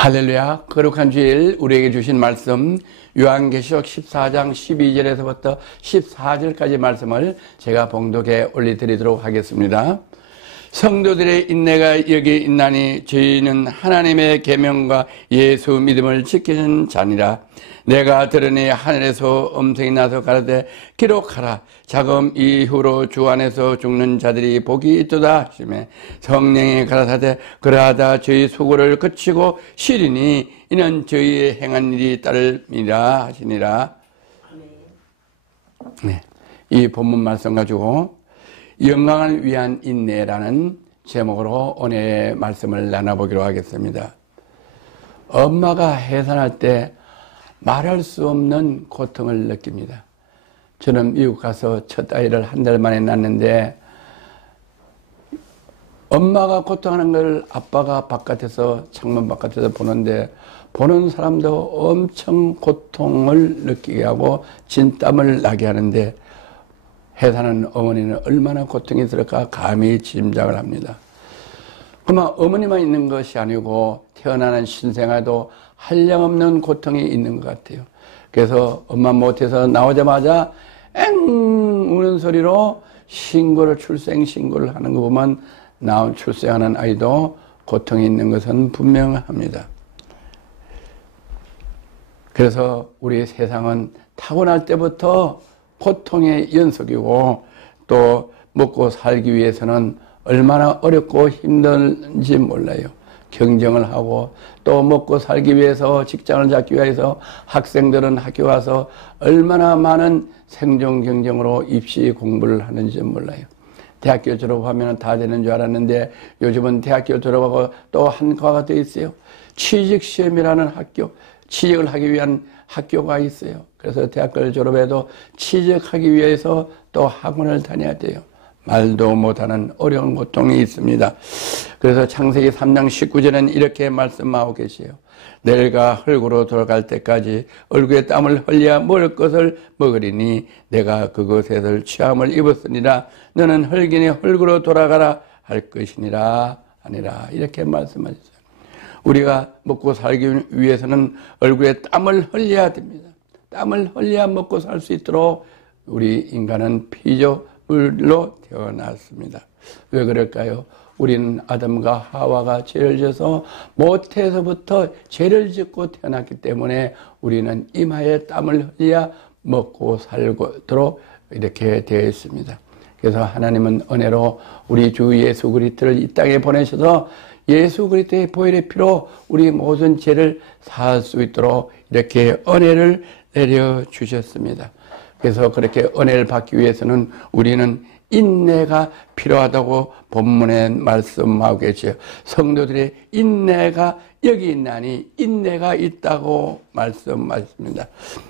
할렐루야. 거룩한 주일 우리에게 주신 말씀 요한계시록 14장 12절에서부터 14절까지 말씀을 제가 봉독해 올려드리도록 하겠습니다. 성도들의 인내가 여기 있나니 저희는 하나님의 계명과 예수 믿음을 지키는 자니라. 내가 들으니 하늘에서 음성이 나서 가라되 기록하라. 자금 이후로 주 안에서 죽는 자들이 복이 있도다 하시매 성령이 가라사대 그러하다 저희 수고를 그치고 쉬리니 이는 저희의 행한 일이 따름이라 하시니라. 네, 이 본문 말씀 가지고 영광을 위한 인내라는 제목으로 오늘 말씀을 나눠보기로 하겠습니다. 엄마가 해산할 때 말할 수 없는 고통을 느낍니다. 저는 미국 가서 첫 아이를 한 달 만에 낳았는데 엄마가 고통하는 걸 아빠가 바깥에서 창문 바깥에서 보는데 보는 사람도 엄청 고통을 느끼게 하고 진땀을 나게 하는데 해산하는 어머니는 얼마나 고통이 있을까 감히 짐작을 합니다. 그러면 어머니만 있는 것이 아니고 태어나는 신생아도 한량없는 고통이 있는 것 같아요. 그래서 엄마 못해서 나오자마자 엥 우는 소리로 출생 신고를 하는 거 보면 출생하는 아이도 고통이 있는 것은 분명합니다. 그래서 우리 세상은 타고날 때부터 고통의 연속이고 또 먹고 살기 위해서는 얼마나 어렵고 힘든지 몰라요. 경쟁을 하고 또 먹고 살기 위해서 직장을 잡기 위해서 학생들은 학교 가서 얼마나 많은 생존 경쟁으로 입시 공부를 하는지 몰라요. 대학교 졸업하면 다 되는 줄 알았는데 요즘은 대학교 졸업하고 또 한 과가 더 있어요. 취직시험이라는 학교, 취직을 하기 위한 학교가 있어요. 그래서 대학교를 졸업해도 취직하기 위해서 또 학원을 다녀야 돼요. 말도 못하는 어려운 고통이 있습니다. 그래서 창세기 3장 19절에는 이렇게 말씀하고 계세요. 내가 흙으로 돌아갈 때까지 얼굴에 땀을 흘려 먹을 것을 먹으리니 내가 그것에서 취함을 입었으니라. 너는 흙이니 흙으로 돌아가라 할 것이니라 아니라 이렇게 말씀하셨어요. 우리가 먹고 살기 위해서는 얼굴에 땀을 흘려야 됩니다. 땀을 흘려야 먹고 살 수 있도록 우리 인간은 피조물로 태어났습니다. 왜 그럴까요? 우리는 아담과 하와가 죄를 져서 모태에서부터 죄를 짓고 태어났기 때문에 우리는 이마에 땀을 흘려야 먹고 살도록 이렇게 되어 있습니다. 그래서 하나님은 은혜로 우리 주 예수 그리스도를 이 땅에 보내셔서 예수 그리스도의 보혈의 피로 우리 모든 죄를 사할 수 있도록 이렇게 은혜를 내려주셨습니다. 그래서 그렇게 은혜를 받기 위해서는 우리는 인내가 필요하다고 본문에 말씀하고 계시죠. 성도들의 인내가 여기 있나니 인내가 있다고 말씀하십니다.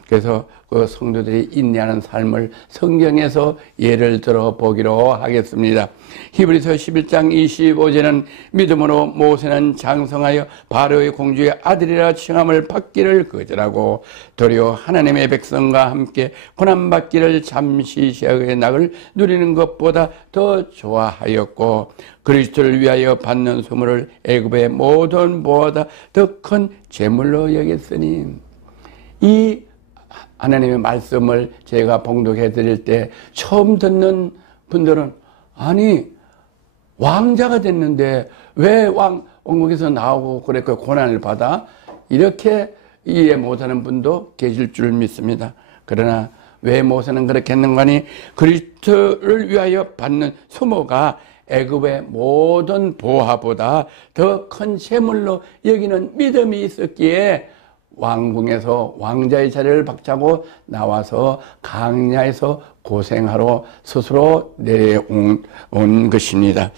그래서 그 성도들이 인내하는 삶을 성경에서 예를 들어 보기로 하겠습니다. 히브리서 11장 25절은 믿음으로 모세는 장성하여 바로의 공주의 아들이라 칭함을 받기를 거절하고 도리어 하나님의 백성과 함께 고난받기를 잠시 죄악의 낙을 누리는 것보다 더 좋아하였고 그리스도를 위하여 받는 소물을 애굽의 모든 보호보다 더 큰 재물로 여겼으니 이 하나님의 말씀을 제가 봉독해 드릴 때 처음 듣는 분들은 아니 왕자가 됐는데 왜 왕국에서 나오고 그렇게 고난을 받아? 이렇게 이해 못하는 분도 계실 줄 믿습니다. 그러나 왜 모세는 그렇게 했는가니 그리스도를 위하여 받는 소모가 애굽의 모든 보화보다 더 큰 재물로 여기는 믿음이 있었기에 왕궁에서 왕자의 자리를 박차고 나와서 강야에서 고생하러 스스로 내려온 것입니다.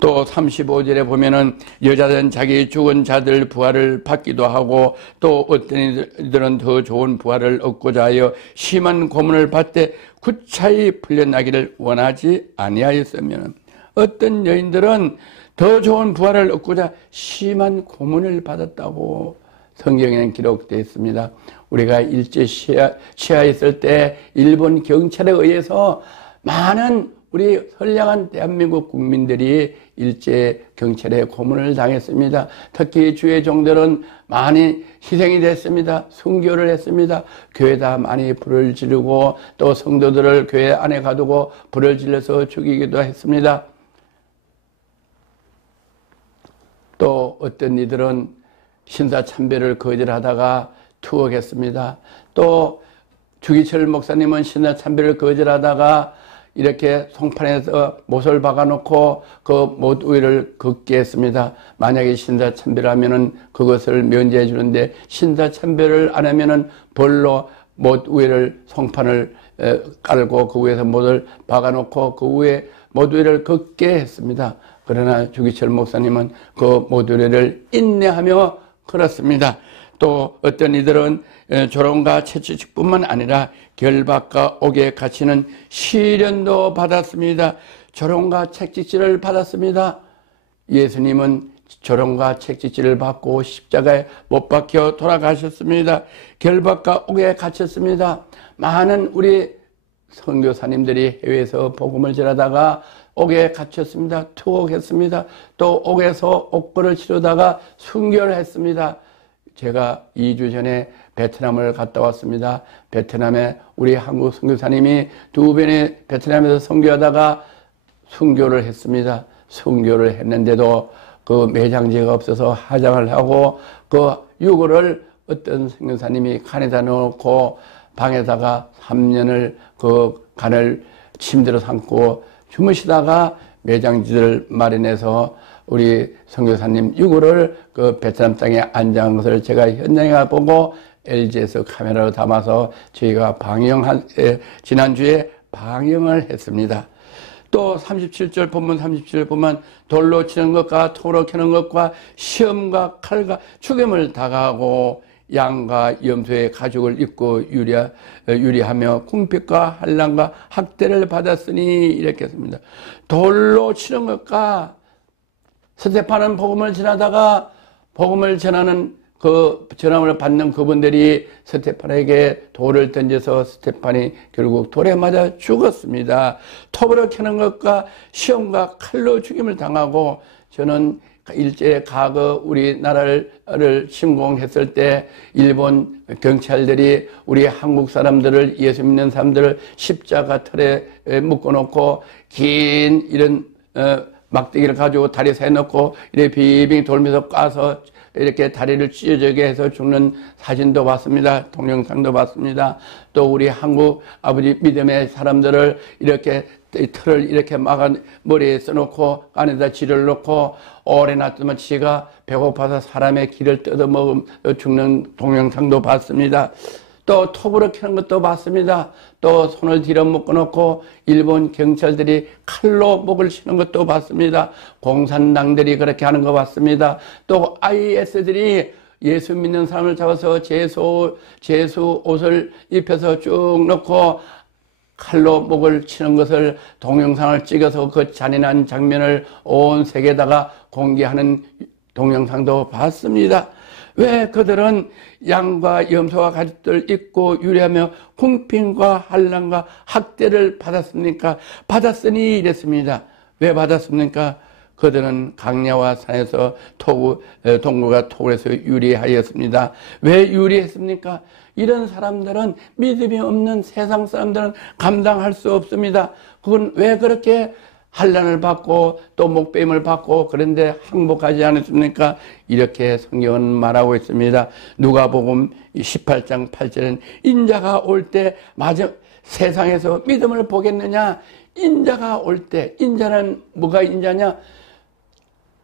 또 35절에 보면은 여자들은 자기 죽은 자들 부활을 받기도 하고 또 어떤 이들은 더 좋은 부활을 얻고자 하여 심한 고문을 받되 구차히 풀려나기를 원하지 아니하였으면 어떤 여인들은 더 좋은 부활을 얻고자 심한 고문을 받았다고 성경에는 기록되어 있습니다. 우리가 일제 시하했을 때 일본 경찰에 의해서 많은 우리 선량한 대한민국 국민들이 일제 경찰의 고문을 당했습니다. 특히 주의 종들은 많이 희생이 됐습니다. 순교를 했습니다. 교회다 많이 불을 지르고 또 성도들을 교회 안에 가두고 불을 질러서 죽이기도 했습니다. 또 어떤 이들은 신사참배를 거절하다가 투옥했습니다. 또 주기철 목사님은 신사참배를 거절하다가 이렇게 송판에서 못을 박아놓고 그 못 위를 걷게 했습니다. 만약에 신사참배를 하면은 그것을 면제해 주는데 신사참배를 안 하면은 벌로 못 위를 송판을 깔고 그 위에서 못을 박아놓고 그 위에 못 위를 걷게 했습니다. 그러나 주기철 목사님은 그 못 위를 인내하며 걸었습니다. 또 어떤 이들은 조롱과 채찍뿐만 아니라 결박과 옥에 갇히는 시련도 받았습니다. 조롱과 채찍질을 받았습니다. 예수님은 조롱과 채찍질을 받고 십자가에 못 박혀 돌아가셨습니다. 결박과 옥에 갇혔습니다. 많은 우리 선교사님들이 해외에서 복음을 전하다가 옥에 갇혔습니다. 투옥했습니다. 또 옥에서 옥고를 치르다가 순교를 했습니다. 제가 2주 전에 베트남을 갔다 왔습니다. 베트남에 우리 한국 선교사님이 2번의 베트남에서 선교하다가 순교를 했습니다. 순교를 했는데도 그 매장지가 없어서 하장을 하고 그 유골을 어떤 선교사님이 칸에다 넣고 방에다가 3년을 그 간을 침대로 삼고 주무시다가 매장지를 마련해서 우리 선교사님 유골을 그 베트남 땅에 안장한 것을 제가 현장에 가보고 LG에서 카메라로 담아서 저희가 지난주에 방영을 했습니다. 또 37절 본문 37절 보면 돌로 치는 것과 토로 캐는 것과 시험과 칼과 죽임을 당하고 양과 염소의 가죽을 입고 유리하며 궁핍과 한란과 학대를 받았으니 이렇게 했습니다. 돌로 치는 것과 스테파는 복음을 전하다가 복음을 전하는 그 전함을 받는 그분들이 스테판에게 돌을 던져서 스테판이 결국 돌에 맞아 죽었습니다. 톱으로 캐는 것과 시험과 칼로 죽임을 당하고 저는 일제 과거 우리나라를 침공했을 때 일본 경찰들이 우리 한국 사람들을 예수 믿는 사람들을 십자가 틀에 묶어놓고 긴 이런 막대기를 가지고 다리 사이에 넣고 이렇게 비빙 돌면서 까서 이렇게 다리를 찢어지게 해서 죽는 사진도 봤습니다. 동영상도 봤습니다. 또 우리 한국 아버지 믿음의 사람들을 이렇게 틀을 이렇게 막아 머리에 써놓고 안에다 지를 놓고 오래 놔두면 지가 배고파서 사람의 기를 뜯어먹으면 죽는 동영상도 봤습니다. 또 톱으로 캐는 것도 봤습니다. 또 손을 뒤로 묶어놓고 일본 경찰들이 칼로 목을 치는 것도 봤습니다. 공산당들이 그렇게 하는 거 봤습니다. 또 IS들이 예수 믿는 사람을 잡아서 제수 옷을 입혀서 쭉 넣고 칼로 목을 치는 것을 동영상을 찍어서 그 잔인한 장면을 온 세계에다가 공개하는 동영상도 봤습니다. 왜 그들은 양과 염소와 가죽들 입고 유리하며 궁핍과 한란과 학대를 받았습니까? 받았으니 이랬습니다. 왜 받았습니까? 그들은 강야와 산에서 동굴과 토굴에서 유리하였습니다. 왜 유리했습니까? 이런 사람들은 믿음이 없는 세상 사람들은 감당할 수 없습니다. 그건 왜 그렇게 한란을 받고 또 목배임을 받고 그런데 항복하지 않았습니까? 이렇게 성경은 말하고 있습니다. 누가복음 18장 8절은 인자가 올 때 세상에서 믿음을 보겠느냐? 인자가 올 때, 인자는 뭐가 인자냐?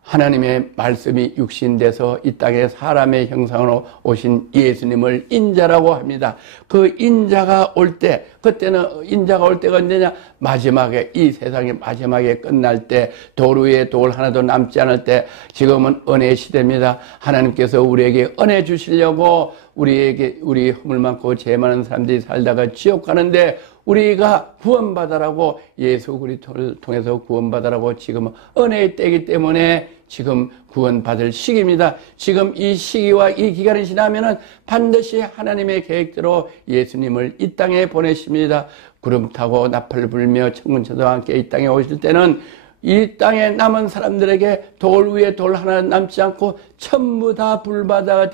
하나님의 말씀이 육신돼서 이 땅에 사람의 형상으로 오신 예수님을 인자라고 합니다. 그 인자가 올 때, 그때는 인자가 올 때가 언제냐? 마지막에, 이 세상이 마지막에 끝날 때, 돌 위에 돌 하나도 남지 않을 때, 지금은 은혜 시대입니다. 하나님께서 우리에게 은혜 주시려고 우리 허물 많고 죄 많은 사람들이 살다가 지옥 가는데 우리가 구원받아라고 예수 그리스도를 통해서 구원받아라고 지금 은혜의 때이기 때문에 지금 구원받을 시기입니다. 지금 이 시기와 이 기간이 지나면은 반드시 하나님의 계획대로 예수님을 이 땅에 보내십니다. 구름 타고 나팔 불며 천군천사와 함께 이 땅에 오실 때는 이 땅에 남은 사람들에게 돌 위에 돌 하나 남지 않고 전부 다 불바다가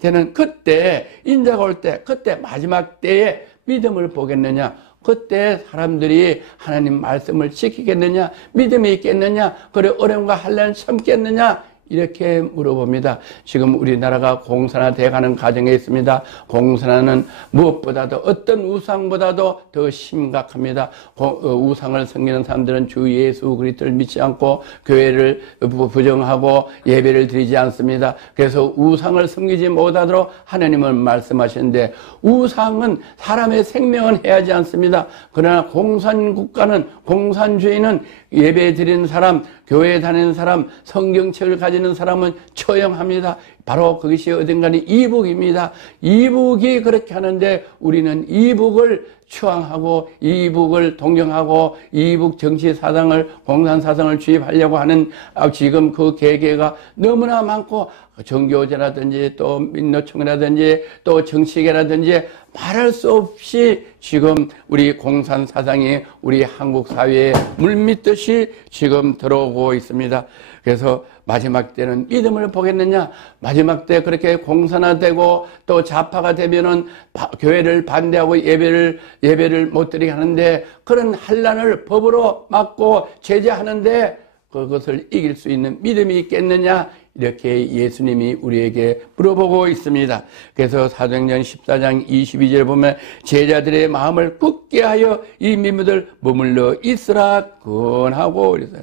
되는 그때, 인자가 올 때, 그때 마지막 때에 믿음을 보겠느냐? 그때 사람들이 하나님 말씀을 지키겠느냐? 믿음이 있겠느냐? 그래 어려움과 환난을 참겠느냐? 이렇게 물어봅니다. 지금 우리나라가 공산화되어가는 과정에 있습니다. 공산화는 무엇보다도 어떤 우상보다도 더 심각합니다. 우상을 섬기는 사람들은 주 예수 그리스도를 믿지 않고 교회를 부정하고 예배를 드리지 않습니다. 그래서 우상을 섬기지 못하도록 하나님은 말씀하시는데 우상은 사람의 생명은 해하지 않습니다. 그러나 공산국가는 공산주의는 예배 드리는 사람, 교회에 다니는 사람, 성경책을 가지는 사람은 처형합니다. 바로 그것이 어딘가는 이북입니다. 이북이 그렇게 하는데 우리는 이북을 추앙하고 이북을 동경하고 이북 정치 사상을 공산 사상을 주입하려고 하는 지금 그 계계가 너무나 많고 정교제라든지 또 민노총이라든지 또 정치계라든지 말할 수 없이 지금 우리 공산 사상이 우리 한국 사회에 물밀듯이 지금 들어오고 있습니다. 그래서 마지막 때는 믿음을 보겠느냐? 마지막 때 그렇게 공산화되고 또 좌파가 되면은 교회를 반대하고 예배를 못 드리게 하는데 그런 환난을 법으로 막고 제재하는데 그것을 이길 수 있는 믿음이 있겠느냐? 이렇게 예수님이 우리에게 물어보고 있습니다. 그래서 사도행전 14장 22절에 보면 제자들의 마음을 굳게 하여 이 민무들 머물러 있으라 권하고 그랬어요.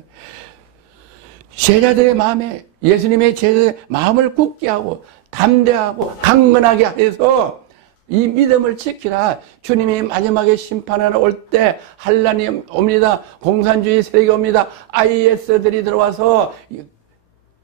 제자들의 마음에 예수님의 제자들의 마음을 굳게 하고 담대하고 강건하게 해서 이 믿음을 지키라. 주님이 마지막에 심판하러 올 때 환난이 옵니다. 공산주의 세력이 옵니다. IS들이 들어와서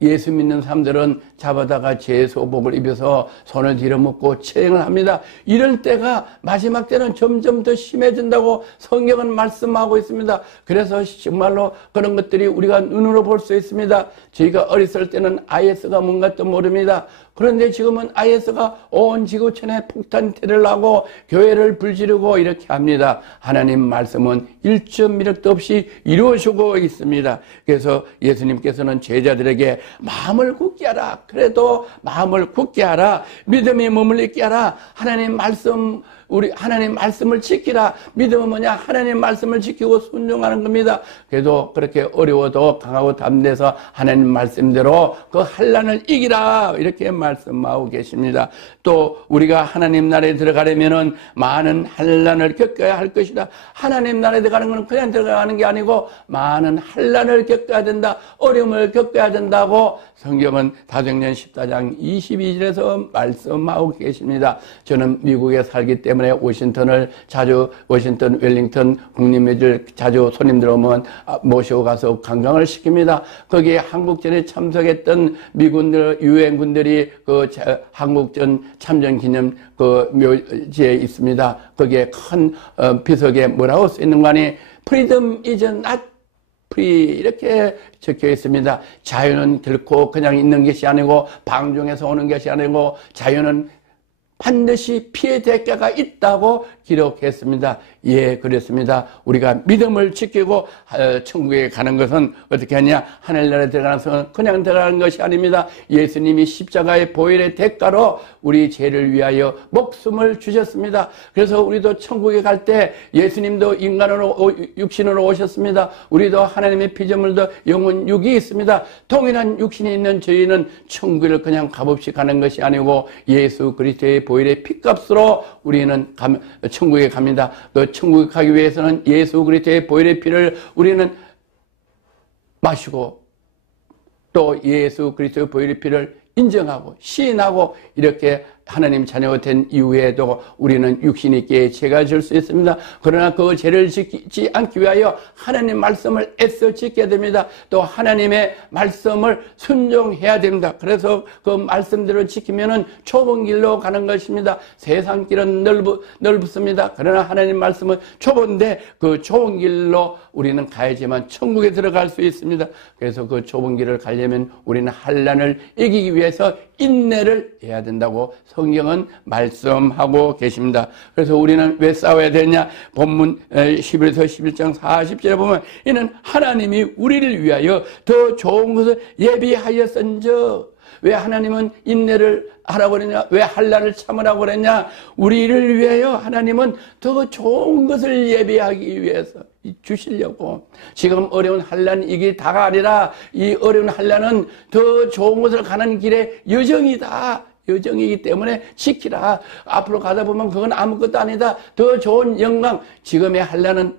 예수 믿는 사람들은 잡아다가 죄소복을 입혀서 손을 뒤로묶고 처형을 합니다. 이럴 때가 마지막 때는 점점 더 심해진다고 성경은 말씀하고 있습니다. 그래서 정말로 그런 것들이 우리가 눈으로 볼 수 있습니다. 저희가 어렸을 때는 IS가 뭔가 또 모릅니다. 그런데 지금은 IS가 온 지구촌에 폭탄테러를 하고 교회를 불지르고 이렇게 합니다. 하나님 말씀은 1.1획도 없이 이루어지고 있습니다. 그래서 예수님께서는 제자들에게 마음을 굳게 하라. 그래도 마음을 굳게 하라. 믿음이 머물러 있게 하라. 하나님 말씀을 지키라. 믿음은 뭐냐? 하나님 말씀을 지키고 순종하는 겁니다. 그래도 그렇게 어려워도 강하고 담대해서 하나님 말씀대로 그 환난을 이기라. 이렇게 말씀하고 계십니다. 또 우리가 하나님 나라에 들어가려면은 많은 환난을 겪어야 할 것이다. 하나님 나라에 들어가는 건 그냥 들어가는 게 아니고 많은 환난을 겪어야 된다. 어려움을 겪어야 된다고 성경은 사도행전 14장 22절에서 말씀하고 계십니다. 저는 미국에 살기 때문에 워싱턴 웰링턴 국립묘지를 자주 손님들 오면 모시고 가서 관광을 시킵니다. 거기에 한국전에 참석했던 미군들 유엔군들이 그 한국전 참전 기념 그 묘지에 있습니다. 거기에 큰 비석에 뭐라고 써 있는 거 아니? Freedom is not free 이렇게 적혀 있습니다. 자유는 결코 그냥 있는 것이 아니고 방종에서 오는 것이 아니고 자유는 반드시 피해 대가가 있다고 기록했습니다. 예, 그렇습니다. 우리가 믿음을 지키고 천국에 가는 것은 어떻게 하냐? 하늘나라에 들어가는 것은 그냥 들어가는 것이 아닙니다. 예수님이 십자가의 보혈의 대가로 우리 죄를 위하여 목숨을 주셨습니다. 그래서 우리도 천국에 갈 때 예수님도 인간으로 육신으로 오셨습니다. 우리도 하나님의 피조물도 영혼 육이 있습니다. 동일한 육신이 있는 저희는 천국을 그냥 값없이 가는 것이 아니고 예수 그리스도의 보혈의 피값으로 우리는 천국에 갑니다. 그 천국에 가기 위해서는 예수 그리스도의 보혈의 피를 우리는 마시고 또 예수 그리스도의 보혈의 피를 인정하고 시인하고 이렇게 하나님 자녀가 된 이후에도 우리는 육신이 있기에 죄가 질 수 있습니다. 그러나 그 죄를 지키지 않기 위하여 하나님 말씀을 애써 지켜야 됩니다. 또 하나님의 말씀을 순종해야 됩니다. 그래서 그 말씀대로 지키면은 좁은 길로 가는 것입니다. 세상 길은 넓습니다. 그러나 하나님 말씀은 좁은데 그 좁은 길로 우리는 가야지만 천국에 들어갈 수 있습니다. 그래서 그 좁은 길을 가려면 우리는 환난을 이기기 위해 위해서 인내를 해야 된다고 성경은 말씀하고 계십니다. 그래서 우리는 왜 싸워야 되냐? 본문 11에서 11장 40절에 보면 이는 하나님이 우리를 위하여 더 좋은 것을 예비하였은즉. 왜 하나님은 인내를 하라고 그랬냐? 왜 환난을 참으라고 그랬냐? 우리를 위하여 하나님은 더 좋은 것을 예비하기 위해서 주시려고. 지금 어려운 환난 이게 다가 아니라 이 어려운 환난은 더 좋은 것을 가는 길의 여정이다. 여정이기 때문에 지키라. 앞으로 가다 보면 그건 아무것도 아니다. 더 좋은 영광. 지금의 환난은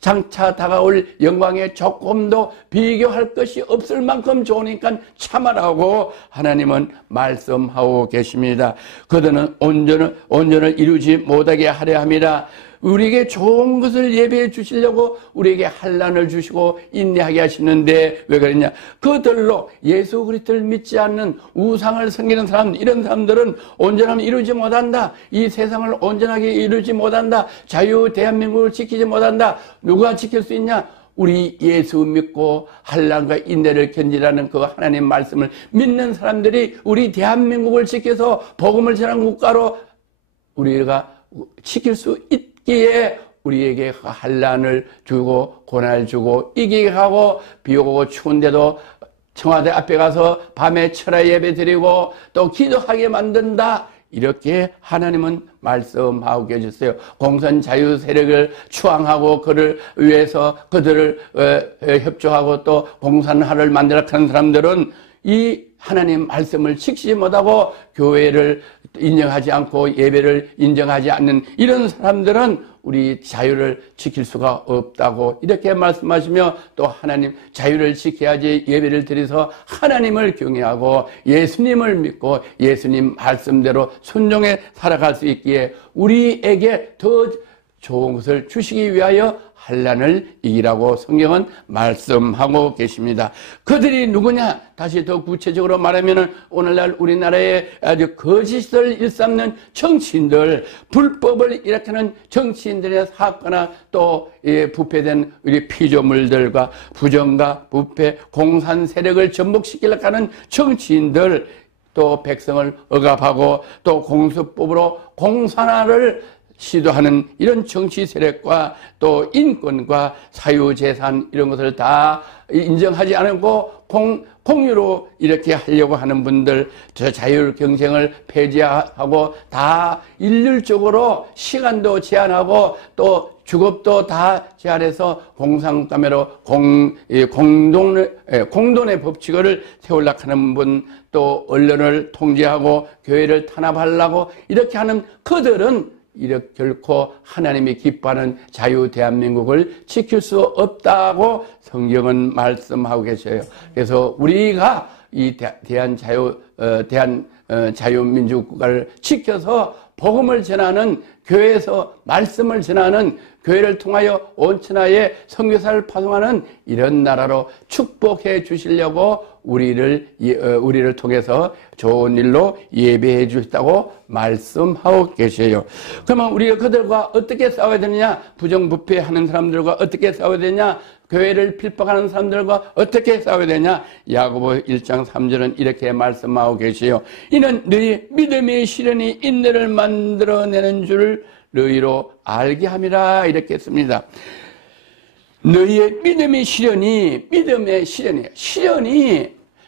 장차 다가올 영광에 조금도 비교할 것이 없을 만큼 좋으니까 참아라고 하나님은 말씀하고 계십니다. 그들은 온전을 이루지 못하게 하려 함이라. 우리에게 좋은 것을 예배해 주시려고 우리에게 환난을 주시고 인내하게 하시는데 왜 그랬냐? 그들로 예수 그리스도를 믿지 않는 우상을 섬기는 사람, 이런 사람들은 온전함을 이루지 못한다. 이 세상을 온전하게 이루지 못한다. 자유 대한민국을 지키지 못한다. 누가 지킬 수 있냐? 우리 예수 믿고 환난과 인내를 견디라는 그 하나님 말씀을 믿는 사람들이 우리 대한민국을 지켜서 복음을 전하는 국가로 우리가 지킬 수 있기에 우리에게 환난을 주고 고난을 주고 이기게 하고 비 오고 추운데도 청와대 앞에 가서 밤에 철야 예배 드리고 또 기도하게 만든다. 이렇게 하나님은 말씀하고 계셨어요. 공산 자유 세력을 추앙하고 그를 위해서 그들을 협조하고 또 공산화를 만들어가는 사람들은 이 하나님 말씀을 지키지 못하고 교회를 인정하지 않고 예배를 인정하지 않는 이런 사람들은 우리 자유를 지킬 수가 없다고 이렇게 말씀하시며 또 하나님 자유를 지켜야지 예배를 드려서 하나님을 경외하고 예수님을 믿고 예수님 말씀대로 순종해 살아갈 수 있기에 우리에게 더 좋은 것을 주시기 위하여 환난을 이기라고 성경은 말씀하고 계십니다. 그들이 누구냐? 다시 더 구체적으로 말하면 오늘날 우리나라에 아주 거짓을 일삼는 정치인들, 불법을 일으키는 정치인들의 사업가나 또 부패된 우리 피조물들과 부정과 부패, 공산 세력을 전복시키려고 하는 정치인들, 또 백성을 억압하고 또 공수법으로 공산화를 시도하는 이런 정치 세력과 또 인권과 사유재산 이런 것을 다 인정하지 않고 공유로 이렇게 하려고 하는 분들, 저 자율 경쟁을 폐지하고 다 일률적으로 시간도 제한하고 또 주급도 다 제한해서 공상감매로 공돈의 법칙을 세우려고 하는 분, 또 언론을 통제하고 교회를 탄압하려고 이렇게 하는 그들은 이렇게 결코 하나님이 기뻐하는 자유 대한민국을 지킬 수 없다고 성경은 말씀하고 계셔요. 그래서 우리가 이 자유민주국가를 지켜서 복음을 전하는 교회에서 말씀을 전하는 교회를 통하여 온 천하에 선교사를 파송하는 이런 나라로 축복해 주시려고 우리를 통해서 좋은 일로 예배해 주셨다고 말씀하고 계셔요. 그러면 우리가 그들과 어떻게 싸워야 되느냐? 부정부패하는 사람들과 어떻게 싸워야 되냐? 교회를 필박하는 사람들과 어떻게 싸워야 되냐? 야고보 1장 3절은 이렇게 말씀하고 계시요. 이는 너희 믿음의 시련이 인내를 만들어내는 줄 너희로 알게 함이라 이렇게 했습니다. 너희의 믿음의 시련이에요.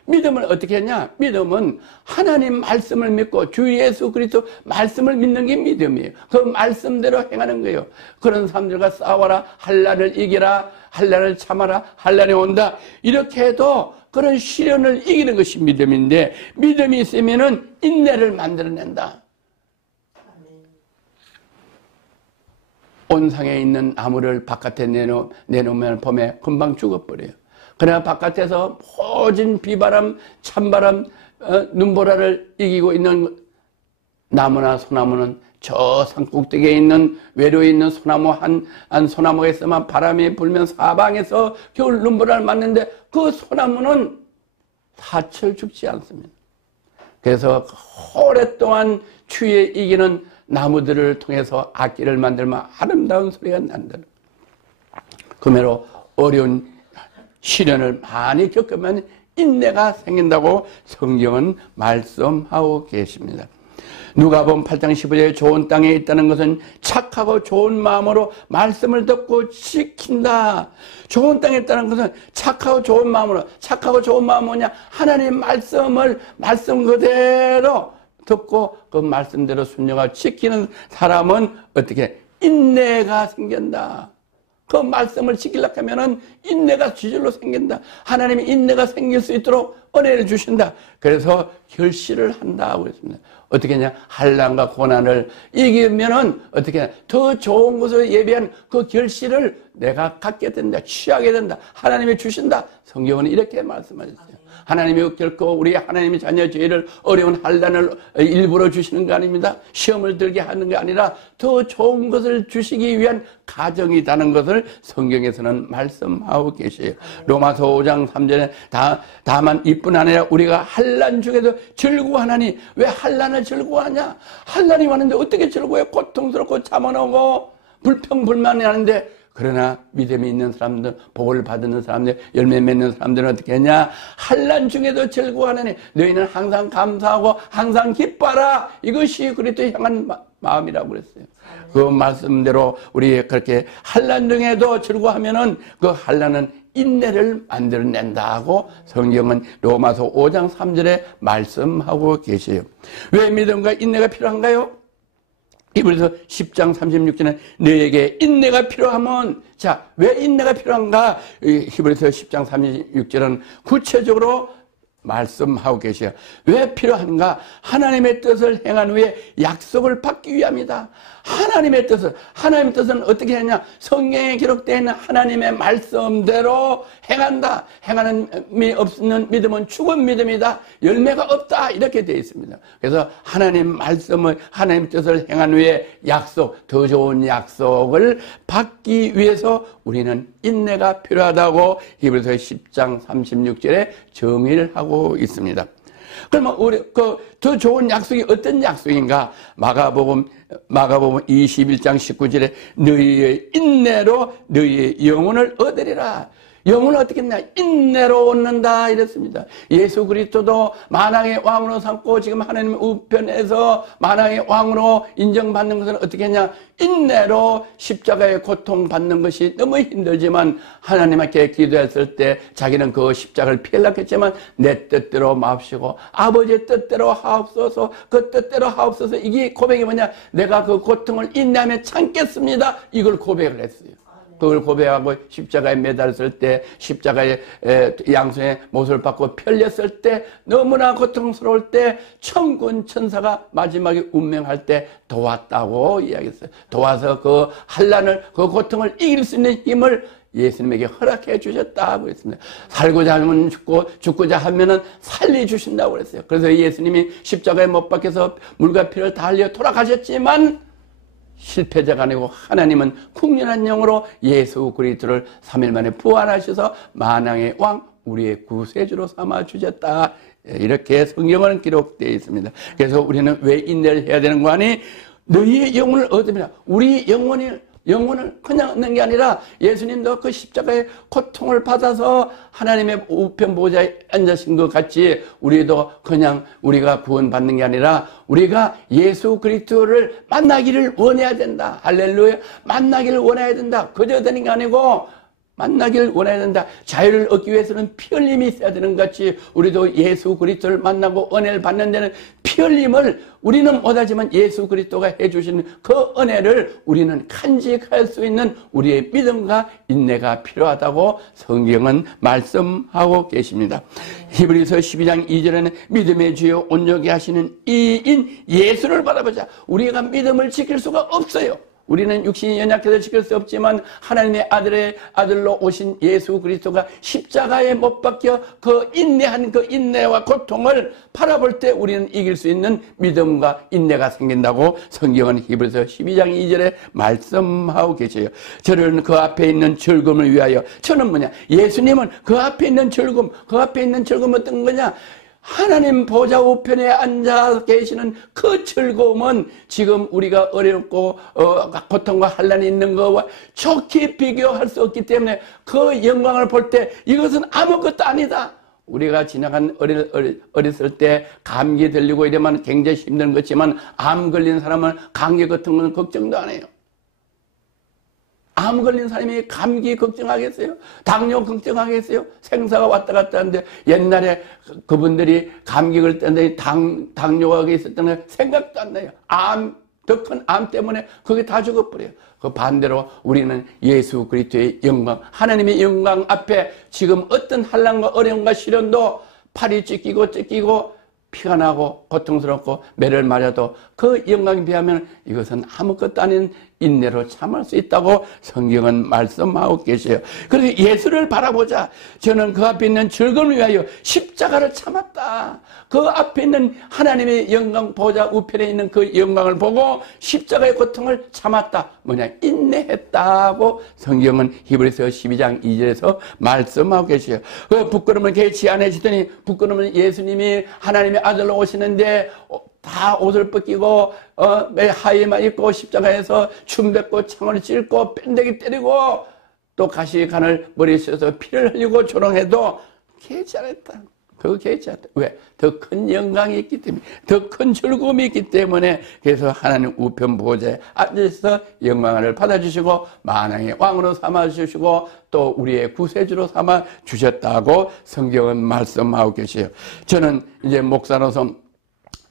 믿음을 어떻게 했냐? 믿음은 하나님 말씀을 믿고 주 예수 그리스도 말씀을 믿는 게 믿음이에요. 그 말씀대로 행하는 거예요. 그런 사람들과 싸워라, 환난을 이기라, 환난을 참아라, 환난이 온다. 이렇게 해도 그런 시련을 이기는 것이 믿음인데 믿음이 있으면은 인내를 만들어낸다. 온상에 있는 나무를 바깥에 내놓으면 봄에 금방 죽어버려요. 그러나 바깥에서 모진 비바람, 찬바람, 눈보라를 이기고 있는 나무나 소나무는 저 산꼭대기에 있는 외로에 있는 소나무 한 소나무에서만 바람이 불면 사방에서 겨울 눈보라를 맞는데 그 소나무는 사철 죽지 않습니다. 그래서 오랫동안 추위에 이기는 나무들을 통해서 악기를 만들면 아름다운 소리가 난다. 그러므로 어려운 시련을 많이 겪으면 인내가 생긴다고 성경은 말씀하고 계십니다. 누가복음 8장 15절에 좋은 땅에 있다는 것은 착하고 좋은 마음으로 말씀을 듣고 지킨다. 좋은 땅에 있다는 것은 착하고 좋은 마음으로, 착하고 좋은 마음은 뭐냐? 하나님 말씀 그대로 듣고 그 말씀대로 순종하고 지키는 사람은 어떻게? 인내가 생긴다. 그 말씀을 지키려고 하면은 인내가 지절로 생긴다. 하나님이 인내가 생길 수 있도록 은혜를 주신다. 그래서 결실을 한다고 했습니다. 어떻게 하냐? 환난과 고난을 이기면은 어떻게 하냐? 더 좋은 것을 예비한 그 결실을 내가 갖게 된다. 취하게 된다. 하나님이 주신다. 성경은 이렇게 말씀하셨어요. 하나님이 결코 우리 하나님의 자녀 저희를 어려운 환난을 일부러 주시는 거 아닙니다. 시험을 들게 하는 게 아니라 더 좋은 것을 주시기 위한 가정이라는 것을 성경에서는 말씀하고 계세요. 로마서 5장 3절에 다만 이뿐 아니라 우리가 환난 중에도 즐거워하나니 왜 환난을 즐거워하냐? 환난이 왔는데 어떻게 즐거워해? 고통스럽고 참아오고 불평불만이 하는데 그러나 믿음이 있는 사람들, 복을 받는 사람들, 열매 맺는 사람들은 어떻게 했냐? 환난 중에도 즐거워하느니 너희는 항상 감사하고 항상 기뻐하라. 이것이 그리스도를 향한 마음이라고 그랬어요. 그 말씀대로 우리 그렇게 환난 중에도 즐거워하면은 그 환난은 인내를 만들어낸다고 성경은 로마서 5장 3절에 말씀하고 계세요. 왜 믿음과 인내가 필요한가요? 히브리서 10장 36절에 너에게 인내가 필요하면, 자, 왜 인내가 필요한가? 히브리서 10장 36절은 구체적으로 말씀하고 계셔요. 왜 필요한가? 하나님의 뜻을 행한 후에 약속을 받기 위함이다. 하나님의 뜻은 어떻게 하냐? 성경에 기록되어 있는 하나님의 말씀대로 행한다. 행하는 없는 믿음은 죽은 믿음이다. 열매가 없다. 이렇게 되어 있습니다. 그래서 하나님 뜻을 행한 후에 더 좋은 약속을 받기 위해서 우리는 인내가 필요하다고 히브리서 10장 36절에 정의를 하고 있습니다. 그러면 우리 더 좋은 약속이 어떤 약속인가? 마가복음 21장 19절에 너희의 인내로 너희의 영혼을 얻으리라. 영혼을 어떻게 했냐? 인내로 얻는다 이랬습니다. 예수 그리스도도 만왕의 왕으로 삼고 지금 하나님 우편에서 만왕의 왕으로 인정받는 것은 어떻게 했냐? 인내로 십자가의 고통받는 것이 너무 힘들지만 하나님께 기도했을 때 자기는 그 십자가를 피하려고 했지만 내 뜻대로 마옵시고 아버지의 뜻대로 하옵소서, 그 뜻대로 하옵소서. 이게 고백이 뭐냐? 내가 그 고통을 인내하며 참겠습니다. 이걸 고백을 했어요. 그걸 고백하고 십자가에 매달렸을 때, 십자가의 양손에 못을 받고 편렸을 때, 너무나 고통스러울 때, 천군 천사가 마지막에 운명할 때 도왔다고 이야기했어요. 도와서 그 환난을, 그 고통을 이길 수 있는 힘을 예수님에게 허락해 주셨다고 했습니다. 살고자 하면 죽고자 하면은 살려주신다고 그랬어요. 그래서 예수님이 십자가에 못 박혀서 물과 피를 다 흘려 돌아가셨지만 실패자가 아니고 하나님은 국률한 영으로 예수 그리스도를 3일 만에 부활하셔서 만왕의 왕 우리의 구세주로 삼아 주셨다. 이렇게 성경은 기록되어 있습니다. 그래서 우리는 왜 인내를 해야 되는 거 아니? 너희의 영혼을 얻으면 우리 영혼을 그냥 얻는 게 아니라 예수님도 그 십자가의 고통을 받아서 하나님의 우편 보좌에 앉으신 것 같이 우리도 그냥 우리가 구원받는 게 아니라 우리가 예수 그리스도를 만나기를 원해야 된다. 할렐루야. 만나기를 원해야 된다. 그저 되는 게 아니고 만나기를 원해야 된다. 자유를 얻기 위해서는 피 흘림이 있어야 되는 것 같이 우리도 예수 그리스도를 만나고 은혜를 받는 데는 피 흘림을 우리는 못하지만 예수 그리스도가 해주시는 그 은혜를 우리는 간직할 수 있는 우리의 믿음과 인내가 필요하다고 성경은 말씀하고 계십니다. 히브리서 12장 2절에는 믿음의 주요 온전하게 하시는 이인 예수를 바라보자. 우리가 믿음을 지킬 수가 없어요. 우리는 육신이 연약해서 지킬 수 없지만 하나님의 아들로 오신 예수 그리스도가 십자가에 못 박혀 그 인내한 그 인내와 고통을 바라볼 때 우리는 이길 수 있는 믿음과 인내가 생긴다고 성경은 히브리서 12장 2절에 말씀하고 계세요. 저는 그 앞에 있는 즐거움을 위하여, 저는 뭐냐? 예수님은 그 앞에 있는 즐거움, 어떤 거냐? 하나님 보좌 우편에 앉아 계시는 그 즐거움은 지금 우리가 어렵고 고통과 환난이 있는 것과 좋게 비교할 수 없기 때문에 그 영광을 볼 때 이것은 아무것도 아니다. 우리가 지나간 어렸을 때 감기 들리고 이러면 굉장히 힘든 거지만 암 걸린 사람은 감기 같은 건 걱정도 안 해요. 암 걸린 사람이 감기 걱정하겠어요? 당뇨 걱정하겠어요? 생사가 왔다 갔다 하는데 옛날에 그분들이 감기 걸릴 때 당뇨가 있었던 거 생각도 안 나요. 더 큰 암 때문에 그게 다 죽어버려요. 그 반대로 우리는 예수 그리스도의 영광, 하나님의 영광 앞에 지금 어떤 환난과 어려움과 시련도 팔이 찢기고 피가 나고 고통스럽고 매를 맞아도 그 영광에 비하면 이것은 아무것도 아닌 인내로 참을 수 있다고 성경은 말씀하고 계세요. 그래서 예수를 바라보자. 저는 그 앞에 있는 즐거움을 위하여 십자가를 참았다. 그 앞에 있는 하나님의 영광 보좌 우편에 있는 그 영광을 보고 십자가의 고통을 참았다. 뭐냐? 인내했다고 성경은 히브리서 12장 2절에서 말씀하고 계세요. 그 부끄러움을 개치 않으시더니 부끄러움은 예수님이 하나님의 아들로 오시는데 다 옷을 벗기고 하의만 입고 십자가에서 춤 뱉고 창을 찔고 뺀대기 때리고 또 가시관을 머리에 씌워서 피를 흘리고 조롱해도 개의치 않았다. 그거 개의치 않았다. 왜? 더 큰 영광이 있기 때문에, 더 큰 즐거움이 있기 때문에. 그래서 하나님 우편 보좌에 앉아서 영광을 받아주시고 만왕의 왕으로 삼아주시고 또 우리의 구세주로 삼아주셨다고 성경은 말씀하고 계세요. 저는 이제 목사로서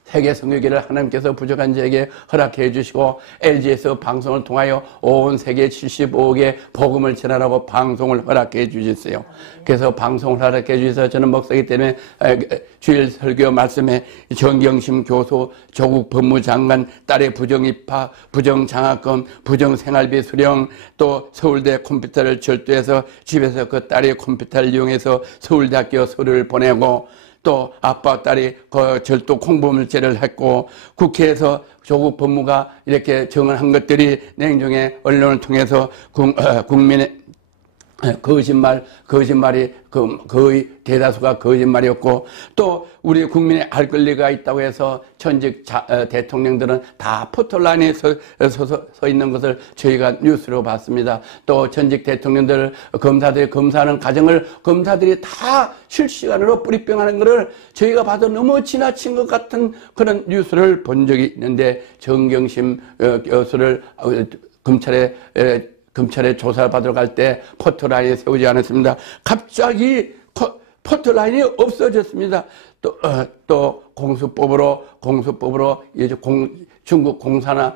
세계 선교기를 하나님께서 부족한 자에게 허락해 주시고 LG에서 방송을 통하여 온 세계 75억에 복음을 전하라고 방송을 허락해 주셨어요. 그래서 방송을 허락해 주셔서 저는 목사이기 때문에 주일 설교 말씀에 정경심 교수, 조국 법무장관, 딸의 부정입학, 부정장학금, 부정생활비 수령, 또 서울대 컴퓨터를 절도해서 집에서 그 딸의 컴퓨터를 이용해서 서울대학교 서류를 보내고 또 아빠 딸이 그 절도 공범죄를 했고 국회에서 조국 법무가 이렇게 정언한 것들이 냉정에 언론을 통해서 국민의 거짓말이 거의 대다수가 거짓말이었고 또 우리 국민의 알 권리가 있다고 해서 전직 대통령들은 다 포털라인에 서 있는 것을 저희가 뉴스로 봤습니다. 또 전직 대통령들 검사들이 검사하는 과정을 검사들이 다 실시간으로 뿌리병하는 것을 저희가 봐도 너무 지나친 것 같은 그런 뉴스를 본 적이 있는데 정경심 교수를 검찰에 조사를 받으러 갈 때 포토라인에 세우지 않았습니다. 갑자기 포토라인이 없어졌습니다. 또 공수법으로 이제 중국 공산화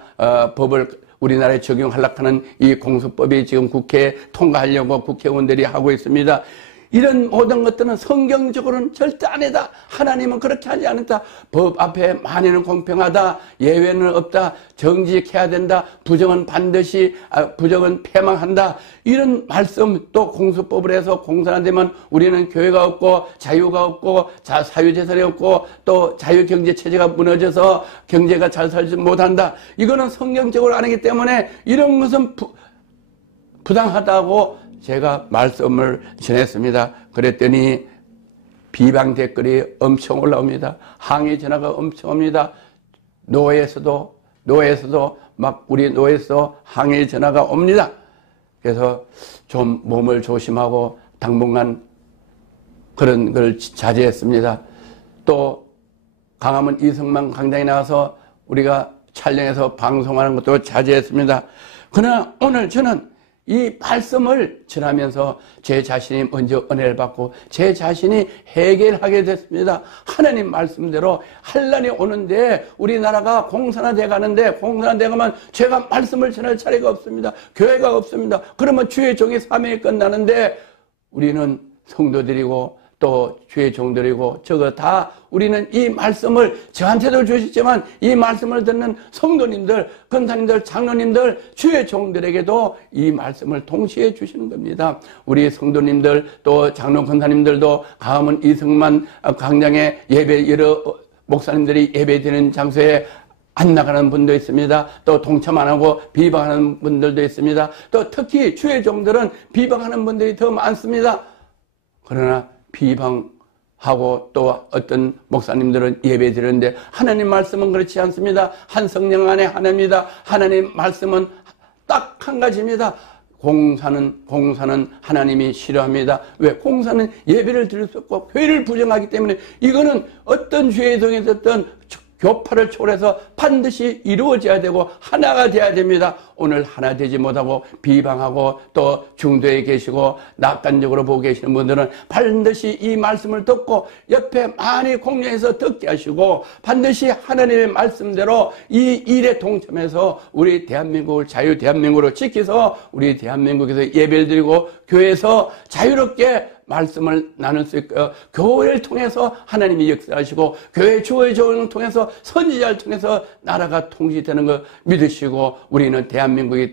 법을 우리나라에 적용하려고 하는 이 공수법이 지금 국회에 통과하려고 국회의원들이 하고 있습니다. 이런 모든 것들은 성경적으로는 절대 아니다. 하나님은 그렇게 하지 않았다. 법 앞에 만인은 공평하다. 예외는 없다. 정직해야 된다. 부정은 반드시 부정은 패망한다. 이런 말씀 또 공수법을 해서 공산화되면 우리는 교회가 없고 자유가 없고 사유재산이 없고 또 자유경제체제가 무너져서 경제가 잘 살지 못한다. 이거는 성경적으로 아니기 때문에 이런 것은 부당하다고 제가 말씀을 전했습니다. 그랬더니 비방 댓글이 엄청 올라옵니다. 항의 전화가 엄청 옵니다. 노회에서도 막 우리 노회에서 항의 전화가 옵니다. 그래서 좀 몸을 조심하고 당분간 그런 걸 자제했습니다. 또 강화문 이승만 강당에 나와서 우리가 촬영해서 방송하는 것도 자제했습니다. 그러나 오늘 저는 이 말씀을 전하면서 제 자신이 먼저 은혜를 받고 제 자신이 해결하게 됐습니다. 하나님 말씀대로 환난이 오는데 우리나라가 공산화돼 가는데 공산화돼 가면 제가 말씀을 전할 자리가 없습니다. 교회가 없습니다. 그러면 주의 종이 사명이 끝나는데 우리는 성도들이고 또 주의 종들이고 저거 다 우리는 이 말씀을 저한테도 주시지만 이 말씀을 듣는 성도님들, 권사님들, 장로님들, 주의 종들에게도 이 말씀을 동시에 주시는 겁니다. 우리 성도님들 또 장로 권사님들도 강화문 이승만 광장에 여러 목사님들이 예배드리는 장소에 안 나가는 분도 있습니다. 또 동참 안 하고 비방하는 분들도 있습니다. 또 특히 주의 종들은 비방하는 분들이 더 많습니다. 그러나 비방하고 또 어떤 목사님들은 예배 드리는데 하나님 말씀은 그렇지 않습니다. 한 성령 안에 하나입니다. 하나님 말씀은 딱 한 가지입니다. 공사는 하나님이 싫어합니다. 왜? 공사는 예배를 드릴 수 없고 교회를 부정하기 때문에 이거는 어떤 죄에 동했었던 교파를 초월해서 반드시 이루어져야 되고 하나가 돼야 됩니다. 오늘 하나 되지 못하고 비방하고 또 중도에 계시고 낙관적으로 보고 계시는 분들은 반드시 이 말씀을 듣고 옆에 많이 공유해서 듣게 하시고 반드시 하나님의 말씀대로 이 일에 동참해서 우리 대한민국을 자유 대한민국으로 지켜서 우리 대한민국에서 예배를 드리고 교회에서 자유롭게 말씀을 나눌 수 있고 교회를 통해서 하나님이 역사하시고 교회 주의 조언을 통해서 선지자를 통해서 나라가 통치되는 거 믿으시고 우리는 대한민국이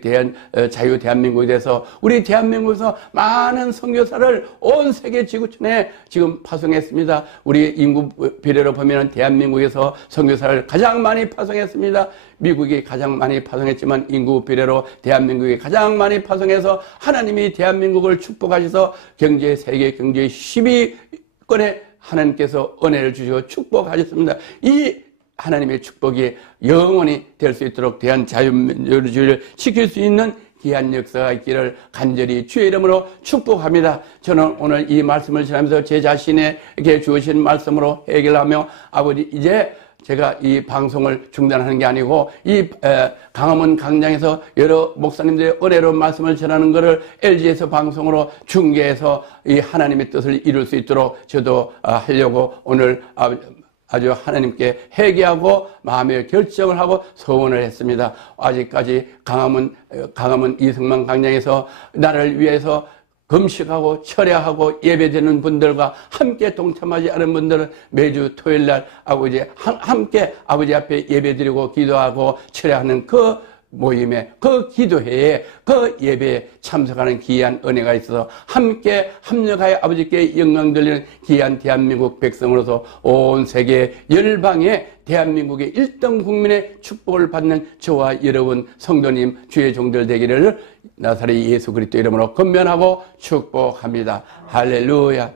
자유 대한민국이 돼서 우리 대한민국에서 많은 선교사를 온 세계 지구촌에 지금 파송했습니다. 우리 인구 비례로 보면 대한민국에서 선교사를 가장 많이 파송했습니다. 미국이 가장 많이 파송했지만 인구 비례로 대한민국이 가장 많이 파송해서 하나님이 대한민국을 축복하셔서 세계 경제 10위권에 하나님께서 은혜를 주시고 축복하셨습니다. 이 하나님의 축복이 영원히 될 수 있도록 대한 자유민주주의를 지킬 수 있는 귀한 역사가 있기를 간절히 주의 이름으로 축복합니다. 저는 오늘 이 말씀을 전하면서 제 자신에게 주신 말씀으로 해결하며 아버지 이제 제가 이 방송을 중단하는 게 아니고 이 강화문 광장에서 여러 목사님들의 은혜로운 말씀을 전하는 것을 LG에서 방송으로 중계해서 이 하나님의 뜻을 이룰 수 있도록 저도 하려고 오늘 아주 하나님께 회개하고 마음의 결정을 하고 소원을 했습니다. 아직까지 강화문 이승만 광장에서 나를 위해서 금식하고 철야하고 예배드리는 분들과 함께 동참하지 않은 분들은 매주 토요일날 함께 아버지 앞에 예배드리고 기도하고 철야하는 그 모임에 그 기도회에 그 예배에 참석하는 귀한 은혜가 있어서 함께 합력하여 아버지께 영광 돌리는 귀한 대한민국 백성으로서 온 세계 열방에 대한민국의 1등 국민의 축복을 받는 저와 여러분 성도님 주의 종들 되기를 나사렛 예수 그리스도 이름으로 권면하고 축복합니다. 할렐루야.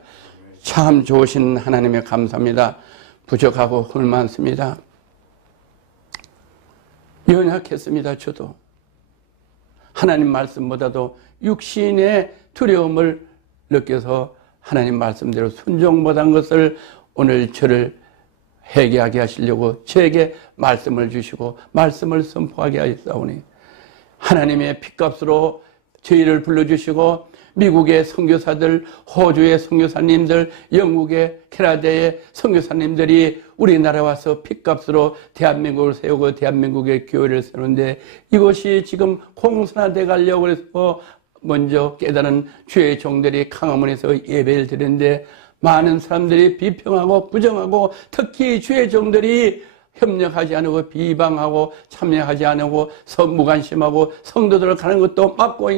참 좋으신 하나님에 감사합니다. 부족하고 흠 많습니다. 연약했습니다. 저도 하나님 말씀보다도 육신의 두려움을 느껴서 하나님 말씀대로 순종 못한 것을 오늘 저를 회개하게 하시려고 저에게 말씀을 주시고 말씀을 선포하게 하셨사오니 하나님의 핏값으로 저희를 불러주시고 미국의 선교사들, 호주의 선교사님들, 영국의 캐나다의 선교사님들이 우리나라에 와서 핏값으로 대한민국을 세우고 대한민국의 교회를 세우는데 이것이 지금 공산화돼 가려고 해서 먼저 깨달은 주의 종들이 강화문에서 예배를 드리는데 많은 사람들이 비평하고 부정하고 특히 주의 종들이 협력하지 않고 비방하고 참여하지 않고 무관심하고 성도들을 가는 것도 막고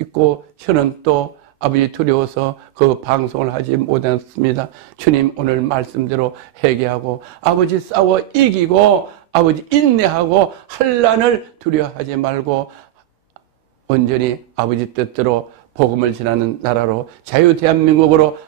있고 저는 또 아버지 두려워서 그 방송을 하지 못했습니다. 주님 오늘 말씀대로 회개하고 아버지 싸워 이기고 아버지 인내하고 환난을 두려워하지 말고 온전히 아버지 뜻대로 복음을 전하는 나라로 자유 대한민국으로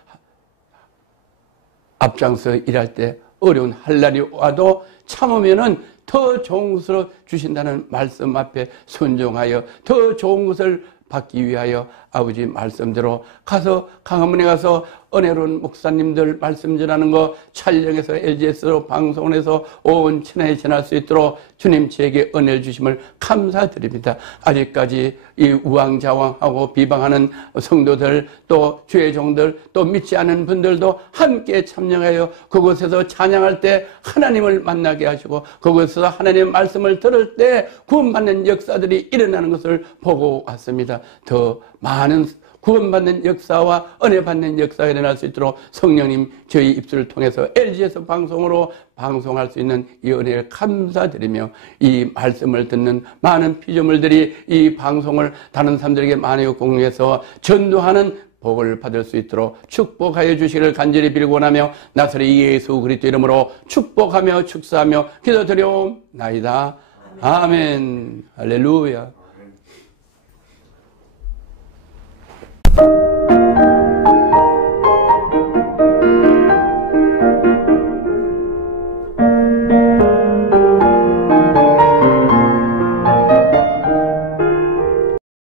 앞장서 일할 때 어려운 환난이 와도 참으면은 더 좋은 것을 주신다는 말씀 앞에 순종하여 더 좋은 것을 받기 위하여 아버지 말씀대로 가서 강화문에 가서 은혜로운 목사님들 말씀 전하는 거 촬영해서 LGS로 방송을 해서 온 천하에 전할 수 있도록 주님 저에게 은혜를 주심을 감사드립니다. 아직까지 이 우왕좌왕하고 비방하는 성도들 또 주의 종들 또 믿지 않은 분들도 함께 참여하여 그곳에서 찬양할 때 하나님을 만나게 하시고 그곳에서 하나님의 말씀을 들을 때 구원받는 역사들이 일어나는 것을 보고 왔습니다. 더 많은 구원받는 역사와 은혜받는 역사가 일어날 수 있도록 성령님 저희 입술을 통해서 LG에서 방송으로 방송할 수 있는 이 은혜를 감사드리며 이 말씀을 듣는 많은 피조물들이 이 방송을 다른 사람들에게 많이 공유해서 전도하는 복을 받을 수 있도록 축복하여 주시기를 간절히 빌고 원하며 나사렛 예수 그리스도 이름으로 축복하며 축사하며 기도드려옵나이다. 아멘. 할렐루야.